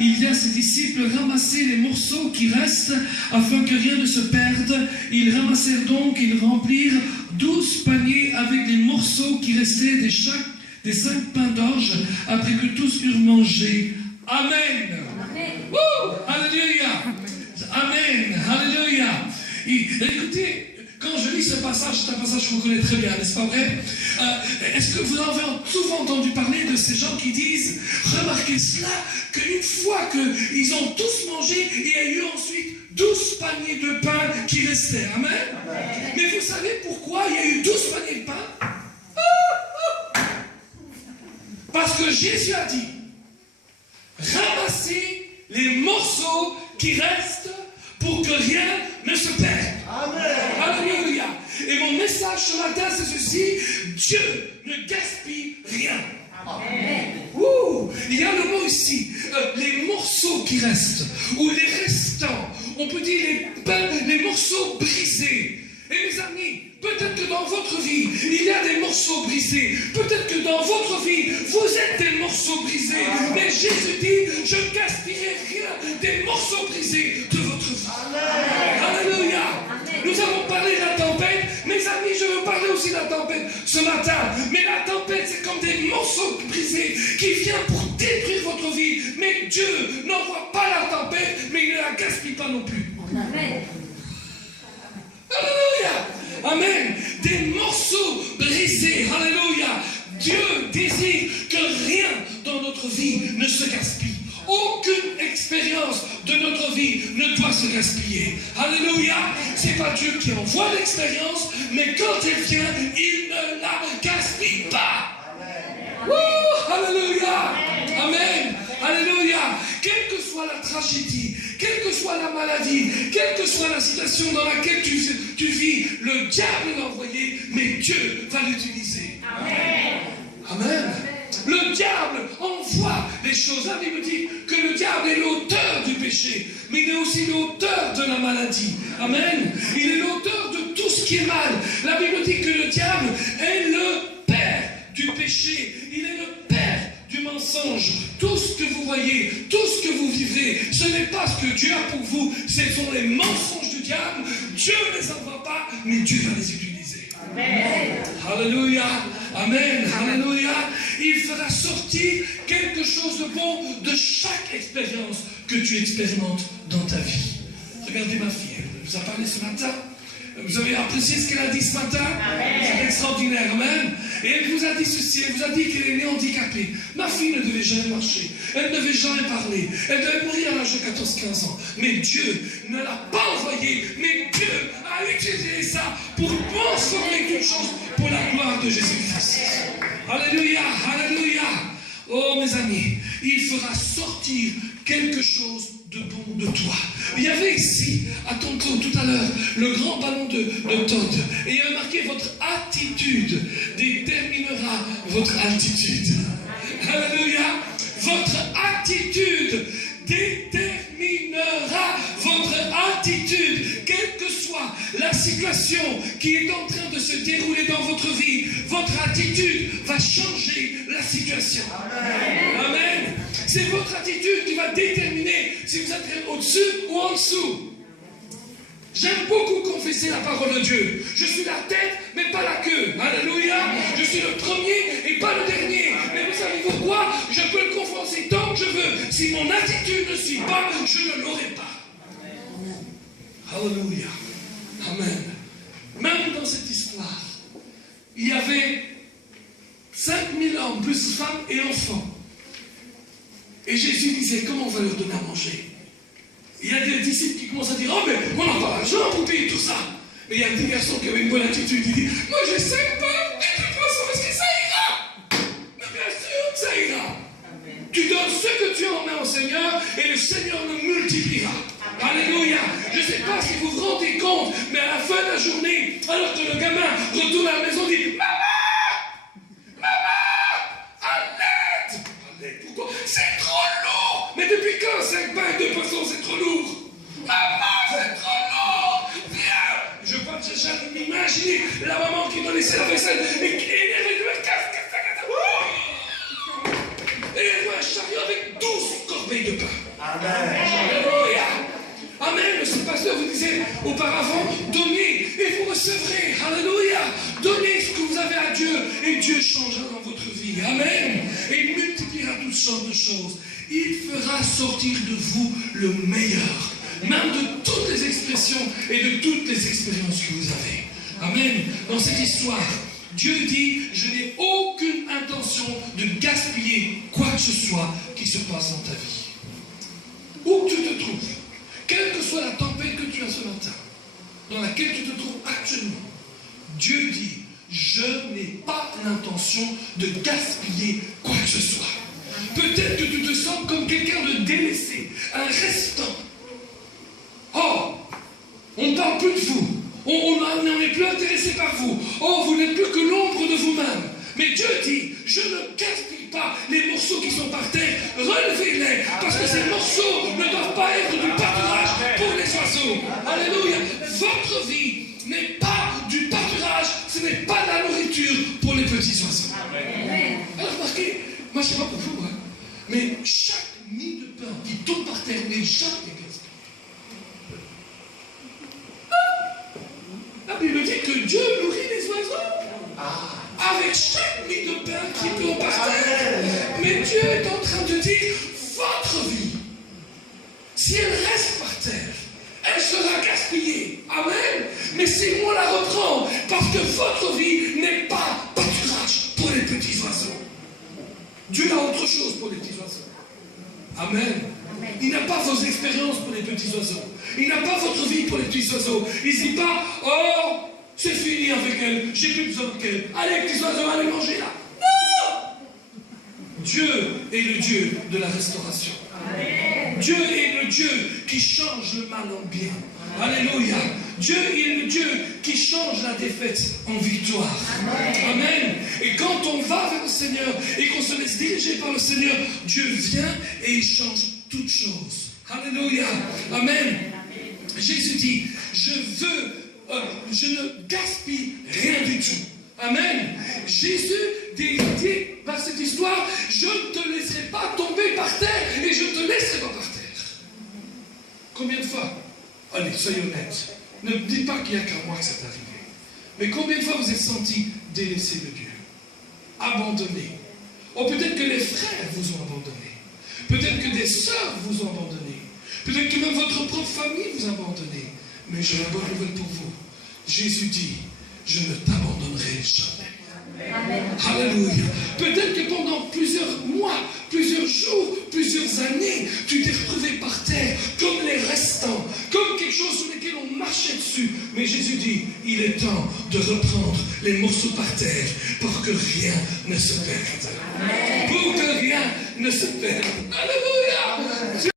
Il vient ses disciples ramasser les morceaux qui restent afin que rien ne se perde. Ils ramassèrent donc, ils remplirent 12 paniers avec les morceaux qui restaient des 5 pains d'orge après que tous eurent mangé. Amen. Alléluia. Amen. Alléluia. Écoutez, quand je lis ce passage, c'est un passage que vous connaissez très bien, n'est-ce pas vrai? Est-ce que vous avez souvent entendu parler de ces gens qui disent, remarquez cela, qu'une fois qu'ils ont tous mangé, il y a eu ensuite 12 paniers de pain qui restaient. Amen. Mais vous savez pourquoi il y a eu 12 paniers de pain? Parce que Jésus a dit, ramassez les morceaux qui restent pour que rien ne se perde. Amen. Alléluia. Et mon message ce matin, c'est ceci: Dieu ne gaspille rien. Amen. Il y a le mot ici, les morceaux qui restent, ou les restants. On peut dire les pains, les morceaux brisés. Et mes amis, peut-être que dans votre vie, il y a des morceaux brisés. Peut-être que dans votre vie, vous êtes des morceaux brisés. Mais Jésus dit, je ne gaspillerai rien des morceaux brisés de votre vie. Alléluia. Nous avons parlé de la tempête. Mes amis, je veux parler aussi de la tempête ce matin. Mais la tempête, c'est comme des morceaux brisés qui viennent pour détruire votre vie. Mais Dieu n'envoie pas la tempête, mais il ne la gaspille pas non plus. Amen. Alléluia. Amen. Des morceaux brisés. Alléluia. Dieu désire que rien dans notre vie ne se gaspille. Aucune expérience de notre vie ne doit se gaspiller. Alléluia. C'est pas Dieu qui envoie l'expérience, mais quand elle vient, il ne la gaspille pas. Alléluia. Amen. Alléluia. Quelle que soit la tragédie, quelle que soit la maladie, quelle que soit la situation dans laquelle tu vis, le diable l'a envoyé, mais Dieu va l'utiliser. Amen. Amen. Le diable envoie les choses. La Bible dit que le diable est l'auteur du péché, mais il est aussi l'auteur de la maladie. Amen. Il est l'auteur de tout ce qui est mal. La Bible dit que le diable est le père du péché. Il est le père du mensonge. Tout ce que vous voyez, tout ce que vous vivez, ce n'est pas ce que Dieu a pour vous, ce sont les mensonges du diable. Dieu ne les envoie pas, mais Dieu va les utiliser. Amen. Alléluia. Amen. Alléluia. Il fera sortir quelque chose de bon de chaque expérience que tu expérimentes dans ta vie. Regardez ma fille, elle vous a parlé ce matin. Vous avez apprécié ce qu'elle a dit ce matin? C'est extraordinaire, amen. Et elle vous a dit ceci, elle vous a dit qu'elle est née handicapée. Ma fille ne devait jamais marcher, elle ne devait jamais parler, elle devait mourir à l'âge de 14-15 ans. Mais Dieu ne l'a pas envoyée, mais Dieu a utilisé ça pour transformer quelque chose pour la gloire de Jésus-Christ. Alléluia, alléluia. Oh mes amis, il fera sortir quelque chose de bon de toi. Il y avait ici, à tantôt, tout à l'heure, le grand ballon de Todd. Et il y avait marqué votre attitude déterminera votre altitude. Alléluia. Votre attitude déterminera votre attitude. Quelle que soit la situation qui est en train de se dérouler dans votre vie, votre attitude va changer la situation. Amen. Amen. C'est votre attitude qui va déterminer si vous êtes au-dessus ou en dessous. J'aime beaucoup confesser la parole de Dieu. Je suis la tête, mais pas la queue. Alléluia. Je suis le premier et pas le dernier. Mais vous savez pourquoi? Je peux le confesser tant que je veux. Si mon attitude ne suit pas, je ne l'aurai pas. Alléluia. Amen. Même dans cette histoire, il y avait 5000 hommes, plus femmes et enfants. Et Jésus disait, comment on va leur donner à manger? Il y a des disciples qui commencent à dire, oh mais on n'a pas l'argent pour payer tout ça. Mais il y a des garçons qui avaient une bonne attitude, ils disent, moi je sais pas, mais de toute façon, est-ce que ça ira? Mais bien sûr que ça ira. Amen. Tu donnes ce que tu en mets au Seigneur et le Seigneur le multipliera. Amen. Alléluia. Je ne sais pas si vous vous rendez compte, mais à la fin de la journée, alors que le gamin retourne à la maison, il dit, maman, à l'aide. Pourquoi? C'est trop lourd. Mais depuis quand 5 pains et 2 poissons, c'est trop lourd? Maman, c'est trop lourd. Viens. Je peux déjà m'imaginer la maman qui doit laisser la vaisselle et elle veut un chariot avec 12 corps. Auparavant, donnez et vous recevrez. Alléluia. Donnez ce que vous avez à Dieu et Dieu changera dans votre vie. Amen. Et il multipliera toutes sortes de choses. Il fera sortir de vous le meilleur, même de toutes les expressions et de toutes les expériences que vous avez. Amen. Dans cette histoire, Dieu dit, je n'ai aucune intention de gaspiller quoi que ce soit qui se passe dans ta vie. Où tu te trouves, quelle que soit la tempête que tu as ce matin, dans laquelle tu te trouves actuellement, Dieu dit, je n'ai pas l'intention de gaspiller quoi que ce soit. Peut-être que tu te sens comme quelqu'un de délaissé, un restant. Oh, on ne parle plus de vous. On n'est plus intéressé par vous. Oh, vous n'êtes plus que l'ombre de vous-même. Mais Dieu dit, je ne gaspille pas les morceaux qui sont par terre, relevez-les, parce que ces morceaux ne doivent pas être du pâturage pour les oiseaux. Alléluia. Votre vie n'est pas du pâturage, ce n'est pas de la nourriture pour les petits oiseaux. Alors remarquez, moi je ne sais pas pour vous, mais chaque mie de pain qui tombe par terre n'est jamais gaspillé. La Bible dit que Dieu nourrit les oiseaux. Avec chaque mie de pain qui tombe par terre. Mais Dieu est en train de dire, votre vie, si elle reste par terre, elle sera gaspillée. Amen. Mais si on la reprend, parce que votre vie n'est pas pâturage pour les petits oiseaux. Dieu a autre chose pour les petits oiseaux. Amen. Il n'a pas vos expériences pour les petits oiseaux. Il n'a pas votre vie pour les petits oiseaux. Il ne dit pas, oh, c'est fini avec elle, j'ai plus besoin qu'elle. Allez, petits oiseaux, allez manger là. Non! Dieu est le Dieu de la restauration. Amen. Dieu est le Dieu qui change le mal en bien. Alléluia. Dieu est le Dieu qui change la défaite en victoire. Amen. Amen. Et quand on va vers le Seigneur et qu'on se laisse diriger par le Seigneur, Dieu vient et il change toutes choses. Alléluia. Amen. Jésus dit, je ne gaspille rien du tout. Amen. Jésus dit par cette histoire, je ne te laisserai pas tomber par terre et je ne te laisserai pas par terre. Combien de fois? Allez, soyez honnêtes. Ne me dites pas qu'il n'y a qu'à moi que c'est arrivé. Mais combien de fois vous êtes senti délaissé de Dieu? Abandonné. Ou peut-être que les frères vous ont abandonné. Peut-être que des sœurs vous ont abandonné. Peut-être que même votre propre famille vous a abandonné. Mais j'ai une bonne nouvelle pour vous. Jésus dit, je ne t'abandonnerai jamais. Amen. Alléluia. Peut-être que pendant plusieurs mois, plusieurs jours, plusieurs années, tu t'es retrouvé par terre comme les restants, comme quelque chose sur lequel on marchait dessus. Mais Jésus dit, il est temps de reprendre les morceaux par terre pour que rien ne se perde. Amen. Pour que rien ne se perde. Alléluia.